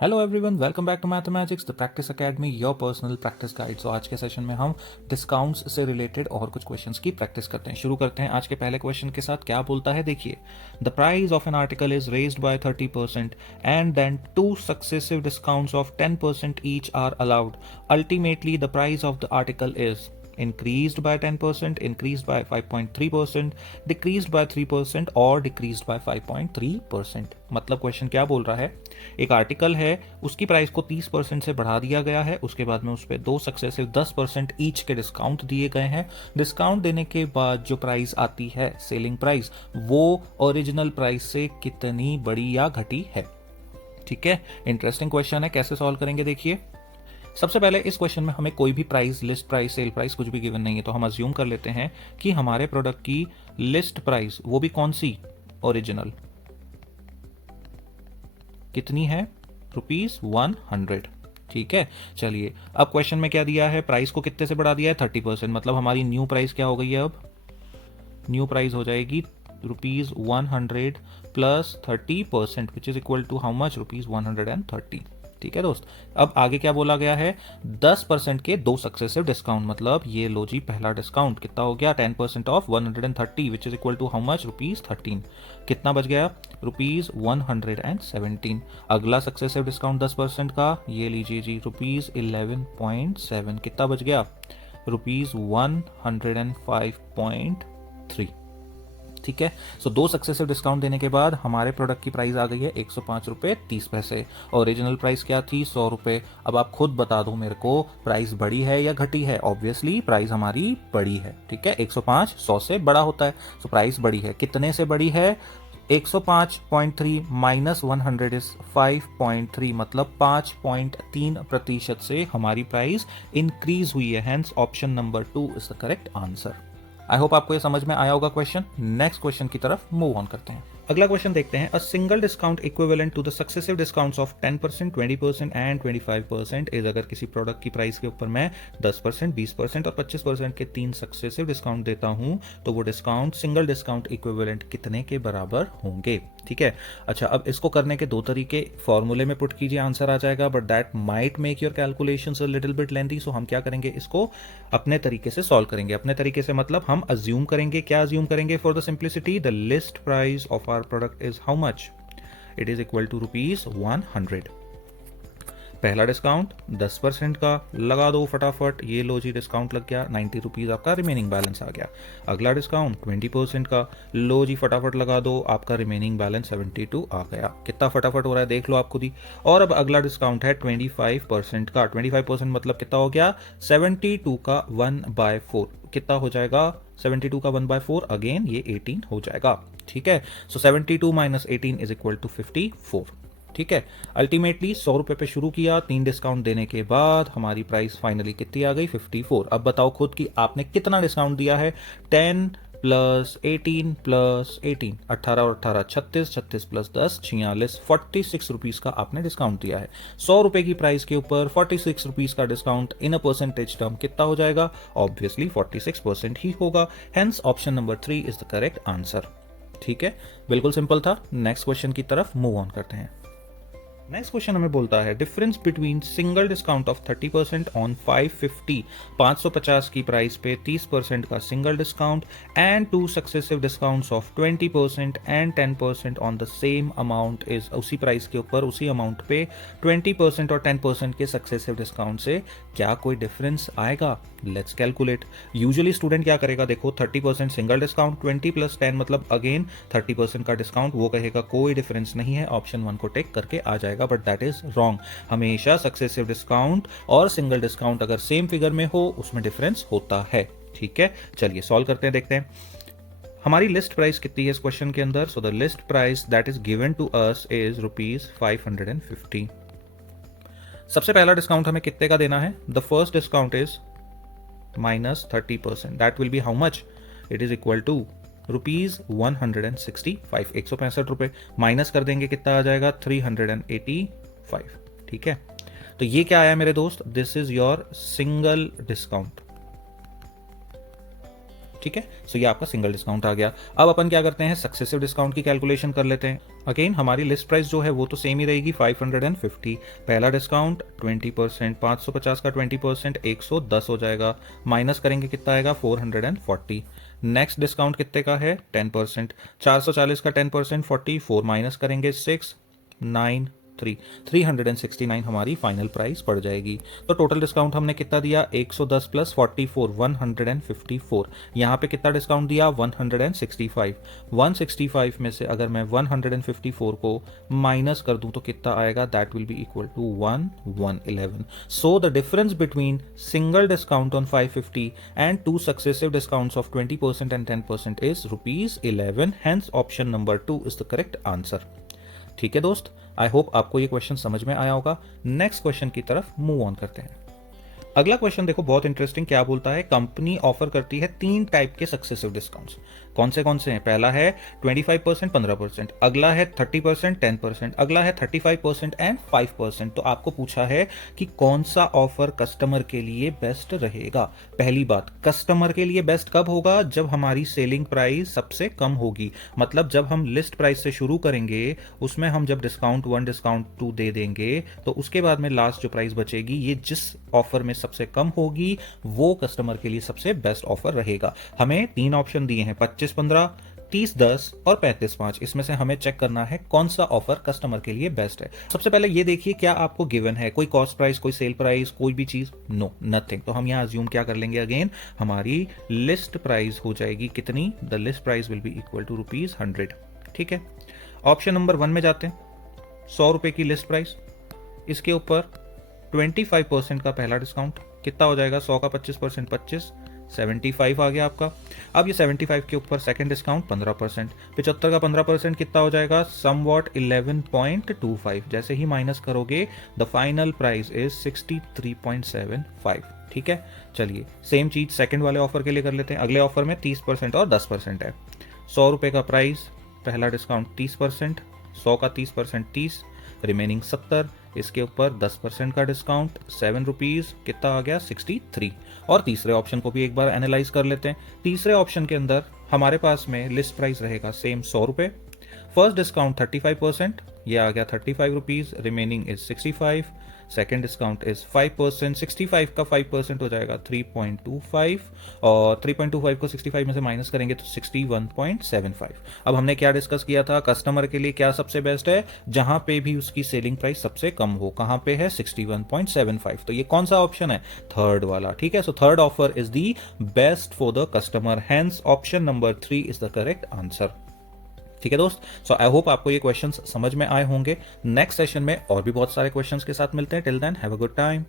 Hello everyone, welcome back to mathematics the practice academy, your personal practice guide. So आज के session में हम discounts से related और कुछ क्वेश्चंस की प्रैक्टिस करते हैं। शुरू करते हैं आज के पहले क्वेश्चन के साथ। क्या बोलता है देखिए, the price of an article is raised by 30% and then two successive discounts of 10% each are allowed. Ultimately the price of the article is increased by 10%, increased by 5.3%, decreased by 3% और decreased by 5.3%। मतलब question क्या बोल रहा है, एक article है, उसकी price को 30% से बढ़ा दिया गया है, उसके बाद में उस पर दो सक्सेसिव 10% ईच के डिस्काउंट दिए गए हैं। डिस्काउंट देने के बाद जो प्राइस आती है, सेलिंग प्राइस, वो ओरिजिनल प्राइस से कितनी बड़ी या घटी है। ठीक है, इंटरेस्टिंग क्वेश्चन है। कैसे सॉल्व करेंगे देखिए। सबसे पहले इस क्वेश्चन में हमें कोई भी price, list price, sale price कुछ भी गिवन नहीं है, तो हम अज्यूम कर लेते हैं कि हमारे प्रोडक्ट की लिस्ट प्राइस, वो भी कौन सी, ओरिजिनल, कितनी है, ₹100। ठीक है, चलिए अब क्वेश्चन में क्या दिया है, प्राइस को कितने से बढ़ा दिया है, 30%। मतलब हमारी न्यू प्राइस क्या हो गई है, अब न्यू प्राइस हो जाएगी ₹100 plus 30%, which is equal to how much, ₹130। ठीक है दोस्त, अब आगे क्या बोला गया है, 10% के दो सक्सेसिव डिस्काउंट। मतलब ये लो जी, पहला डिस्काउंट कितना हो गया, 10% of 130 which is equal to how much, ₹13। कितना बच गया, ₹117। अगला सक्सेसिव डिस्काउंट 10% का, ये लीजिए जी, ₹11.7। कितना बच गया, ₹105.3। ठीक है, सो दो सक्सेसिव डिस्काउंट देने के बाद हमारे प्रोडक्ट की प्राइस आ गई है ₹105.30। ओरिजिनल प्राइस क्या थी, ₹100। अब आप खुद बता दो मेरे को, प्राइस बढ़ी है या घटी है। ऑब्वियसली प्राइस हमारी बढ़ी है। ठीक है, 105 100 से बड़ा होता है, सो प्राइस बढ़ी है। कितने से बढ़ी है, 105.3 माइनस 100 इज 5.3, मतलब 5.3% से हमारी प्राइस इंक्रीज हुई है। Hence option number 2 is the correct answer. I hope आपको ये समझ में आया होगा क्वेश्चन। नेक्स्ट क्वेश्चन की तरफ मूव ऑन करते हैं। अगला क्वेश्चन देखते हैं। A single discount equivalent to the successive discounts of 10%, 20% and 25% is, अगर किसी प्रोडक्ट की प्राइस के ऊपर मैं 10%, 20% और 25% के तीन सक्सेसिव डिस्काउंट देता हूं, तो वो डिस्काउंट सिंगल डिस्काउंट इक्विवेलेंट कितने के बराबर होंगे। ठीक है, अच्छा अब इसको करने के दो तरीके, फॉर्मूले में पुट कीजिए, आंसर आ जाएगा, but that might make your calculations a little bit lengthy. So हम क्या करेंगे, इसको अपने तरीके से सॉल्व करेंगे। अपने तरीके से मतलब हम अज्यूम करेंगे, क्या अज्यूम करेंगे, for the simplicity the list price of our product is how much, it is equal to ₹100। पहला डिस्काउंट 10% का लगा दो फटाफट, ये लो जी, डिस्काउंट लग गया, ₹90 आपका रिमेनिंग बैलेंस आ गया। अगला डिस्काउंट 20% का, लो जी फटाफट लगा दो, आपका रिमेनिंग बैलेंस 72 आ गया। कितना फटाफट हो रहा है देख लो आप खुद ही। और अब अगला डिस्काउंट है 25% का। 25% मतलब कितना हो गया, 72 का 1/4। कितना हो जाएगा, 72 का 1/4, अगेन ये 18 हो जाएगा। ठीक है, सो 72 माइनस 18 इज इक्वल टू 54। ठीक है, अल्टीमेटली ₹100 पे शुरू किया, तीन डिस्काउंट देने के बाद हमारी प्राइस फाइनली कितनी आ गई, 54। अब बताओ खुद कि आपने कितना डिस्काउंट दिया है, 10 प्लस 18 प्लस 18, 18 और 18 36, 36 प्लस 10 46, ₹46 का आपने डिस्काउंट दिया है। ₹100 की प्राइस के ऊपर ₹46 का discount in a percentage term कितना हो जाएगा, ऑब्वियसली 46% ही होगा। Hence option number 3 is the correct answer. ठीक है, बिल्कुल सिंपल था। नेक्स्ट क्वेश्चन की तरफ मूव ऑन करते हैं। नेक्स्ट क्वेश्चन हमें बोलता है, difference between single discount of 30% on 550 की प्राइस पे 30% का single discount and two successive discounts of 20% and 10% on the same amount is, उसी प्राइस के ऊपर उसी अमाउंट पे 20% और 10% के सक्सेसिव डिस्काउंट से क्या कोई डिफरेंस आएगा। Let's calculate. यूजुअली स्टूडेंट क्या करेगा, देखो 30% सिंगल डिस्काउंट, 20 प्लस 10 मतलब अगेन 30% का डिस्काउंट, वो कहेगा कोई डिफरेंस नहीं है, ऑप्शन 1 को टेक करके आ जाएगा, बट दैट इज रॉन्ग। हमेशा सक्सेसिव डिस्काउंट और सिंगल डिस्काउंट अगर सेम फिगर में हो, उसमें डिफरेंस होता है। ठीक है, चलिए सॉल्व करते हैं, देखते हैं हमारी लिस्ट प्राइस कितनी है इस क्वेश्चन के अंदर। So the list price that is given to us is ₹550। सबसे पहला डिस्काउंट हमें कितने का देना है, the first discount is minus 30%, that will be how much, it is equal to ₹165, ₹165 minus कर देंगे, कितना आ जाएगा, 385। ठीक है, तो ये क्या आया मेरे दोस्त, this is your single discount. ठीक है, सो ये आपका सिंगल डिस्काउंट आ गया। अब अपन क्या करते हैं, सक्सेसिव डिस्काउंट की कैलकुलेशन कर लेते हैं। अगेन हमारी लिस्ट प्राइस जो है वो तो सेम ही रहेगी 550। पहला डिस्काउंट 20%, 550 का 20% 110 हो जाएगा, माइनस करेंगे कितना आएगा 440। नेक्स्ट डिस्काउंट कितने का है 10%, 440 का 10% 44, माइनस करेंगे 6 9 3 369 हमारी फाइनल प्राइस पड़ जाएगी। तो टोटल डिस्काउंट हमने कितना दिया 110 प्लस 44 154। यहाँ पे कितना डिस्काउंट दिया 165। 165 में से अगर मैं 154 को माइनस कर दूं तो कितना आएगा, that will be equal to 111। So the difference between single discount on 550 and two successive discounts of 20% and 10% is ₹11। Hence option number 2 is the correct answer. ठीक है दोस्त, आई होप आपको ये क्वेश्चन समझ में आया होगा। नेक्स्ट क्वेश्चन की तरफ मूव ऑन करते हैं। अगला क्वेश्चन देखो बहुत इंटरेस्टिंग, क्या बोलता है, कंपनी ऑफर करती है 3 टाइप के सक्सेसिव डिस्काउंट्स। कौन से हैं, पहला है 25% 15%, अगला है 30% 10%, अगला है 35% एंड 5%। तो आपको पूछा है कि कौन सा ऑफर कस्टमर के लिए बेस्ट रहेगा। पहली बात, कस्टमर के लिए बेस्ट कब होगा, जब हमारी सेलिंग प्राइस सबसे कम होगी। मतलब जब हम लिस्ट प्राइस से शुरू करेंगे, उसमें हम जब डिस्काउंट 1 डिस्काउंट 2 दे देंगे, तो उसके बाद में लास्ट जो प्राइस बचेगी, ये जिस ऑफर में सबसे कम होगी वो कस्टमर के लिए सबसे बेस्ट ऑफर रहेगा। हमें 3 ऑप्शन दिए हैं, 25-15, 30-10 और 35-5। इसमें से हमें चेक करना है कौन सा ऑफर कस्टमर के लिए बेस्ट है। सबसे पहले ये देखिए क्या आपको गिवन है, कोई कॉस्ट प्राइस, कोई सेल प्राइस, कोई भी चीज, नो नथिंग। तो हम यहां अज्यूम क्या कर लेंगे, अगेन हमारी लिस्ट प्राइस हो जाएगी कितनी, the list price will be equal to ₹100। ठीक है, ऑप्शन नंबर 1 में जाते हैं। 100 रुपए की लिस्ट प्राइस, इसके ऊपर 25% का पहला डिस्काउंट कितना हो जाएगा, 100 का 25% 25, 75 आ गया आपका। अब ये 75 के ऊपर सेकंड डिस्काउंट 15%, 75 का 15% कितना हो जाएगा, समवॉट 11.25। जैसे ही माइनस करोगे द फाइनल प्राइस इज 63.75। ठीक है, चलिए सेम चीज सेकंड वाले ऑफर के लिए कर लेते हैं। अगले ऑफर में 30% और 10% है। 100 रुपए का प्राइस, पहला डिस्काउंट 30%, 100 का 30% 30, रिमेनिंग 70, इसके ऊपर 10% का डिस्काउंट 7 रुपीज, कितना आ गया 63। और तीसरे ऑप्शन को भी एक बार एनालाइज कर लेते हैं। तीसरे ऑप्शन के अंदर हमारे पास में लिस्ट प्राइस रहेगा सेम 100 रुपए, फर्स्ट डिस्काउंट 35%, ये आ गया 35 rupees, remaining is 65, second discount is 5%, 65 का 5% हो जाएगा 3.25, और 3.25 को 65 में से माइनस करेंगे तो 61.75। अब हमने क्या डिस्कस किया था, कस्टमर के लिए क्या सबसे बेस्ट है, जहां पे भी उसकी सेलिंग प्राइस सबसे कम हो, कहां पे है 61.75। तो ये कौन सा ऑप्शन है, थर्ड वाला। ठीक है, so third offer is the best for the customer, hence option number 3 is the correct answer. ठीक है दोस्त, सो आई होप आपको ये क्वेश्चंस समझ में आए होंगे। नेक्स्ट सेशन में और भी बहुत सारे क्वेश्चंस के साथ मिलते हैं। Till then have a good time.